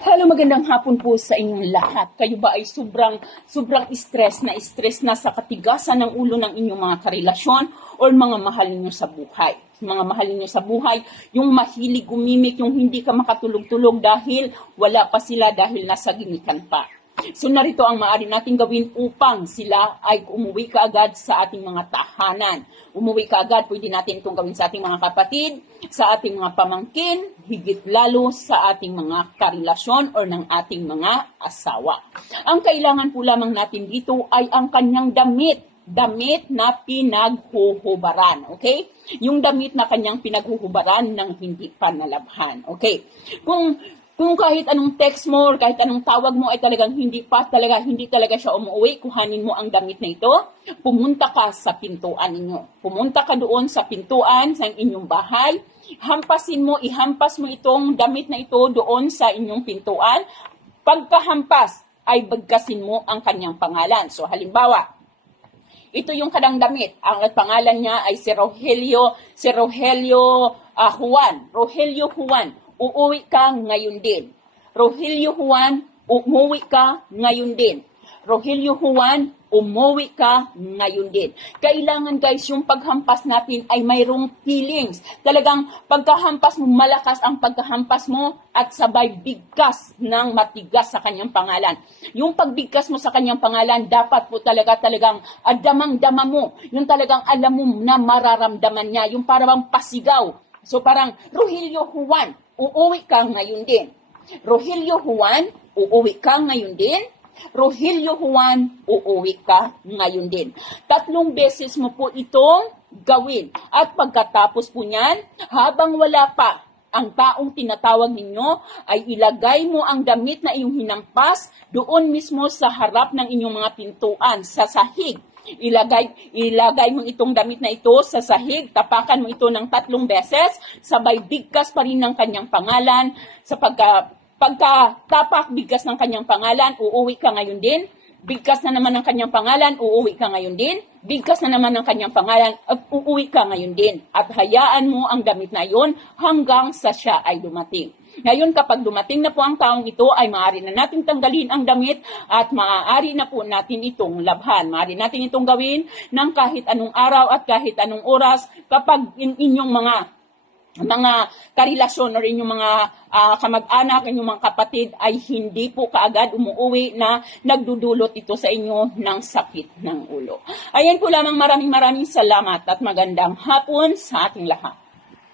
Hello, magandang hapon po sa inyong lahat. Kayo ba ay sobrang, sobrang stress na stress na sa katigasan ng ulo ng inyong mga karelasyon or mga mahal ninyo sa buhay? Mga mahal ninyo sa buhay, yung mahilig umimik, yung hindi ka makatulog-tulog dahil wala pa sila dahil nasa ginikan pa. So narito ang maaari natin gawin upang sila ay umuwi ka agad sa ating mga tahanan. Umuwi ka agad, pwede natin itong gawin sa ating mga kapatid, sa ating mga pamangkin, higit lalo sa ating mga karelasyon or ng ating mga asawa. Ang kailangan po lamang natin dito ay ang kanyang damit damit na pinaghuhubaran. Okay? Yung damit na kanyang pinaghuhubaran ng hindi pa nalabhan. Okay? Kung kung kahit anong text mo or kahit anong tawag mo ay talagang hindi pa talaga hindi talaga siya umuwi, kuhanin mo ang damit na ito, pumunta ka sa pintuan ninyo. Pumunta ka doon sa pintuan ng inyong bahay, hampasin mo, ihampas mo itong damit na ito doon sa inyong pintuan. Pagkahampas ay bagkasin mo ang kanyang pangalan. So halimbawa, ito yung kanang damit. Ang pangalan niya ay si Rogelio, si Rogelio ah, Juan. Rogelio Juan, uuwi ka ngayon din. Rogelio Juan, umuwi ka ngayon din. Rogelio Juan, umuwi ka ngayon din. Kailangan guys, yung paghampas natin ay mayroong feelings. Talagang pagkahampas mo, malakas ang pagkahampas mo at sabay bigkas ng matigas sa kanyang pangalan. Yung pagbigkas mo sa kanyang pangalan, dapat po talaga talagang adamang-dama mo. Yung talagang alam mo na mararamdaman niya. Yung parang pasigaw. So parang, Rogelio Juan, uuwi ka ngayon din. Rogelio Juan, uuwi ka ngayon din. Rogelio Juan, uuwi ka ngayon din. Tatlong beses mo po itong gawin. At pagkatapos po niyan, habang wala pa ang taong tinatawag ninyo, ay ilagay mo ang damit na iyong hinampas doon mismo sa harap ng inyong mga pintuan, sa sahig. Ilagay, ilagay mo itong damit na ito sa sahig, tapakan mo ito ng tatlong beses, sabay bigkas pa rin ng kanyang pangalan, sa pagka, pagka tapak bigkas ng kanyang pangalan, uuwi ka ngayon din, bigkas na naman ng kanyang pangalan, uuwi ka ngayon din, bigkas na naman ng kanyang pangalan, at uuwi ka ngayon din. At hayaan mo ang damit na iyon hanggang sa siya ay dumating. Ngayon, kapag dumating na po ang taong ito, ay maaari na nating tanggalin ang damit at maaari na po natin itong labhan. Maaari natin itong gawin ng kahit anong araw at kahit anong oras kapag in inyong mga mga karelasyon or inyong mga ah, kamag-anak, inyong mga kapatid ay hindi po kaagad umuwi na nagdudulot ito sa inyo ng sakit ng ulo. Ayan po lamang maraming maraming salamat at magandang hapon sa ating lahat.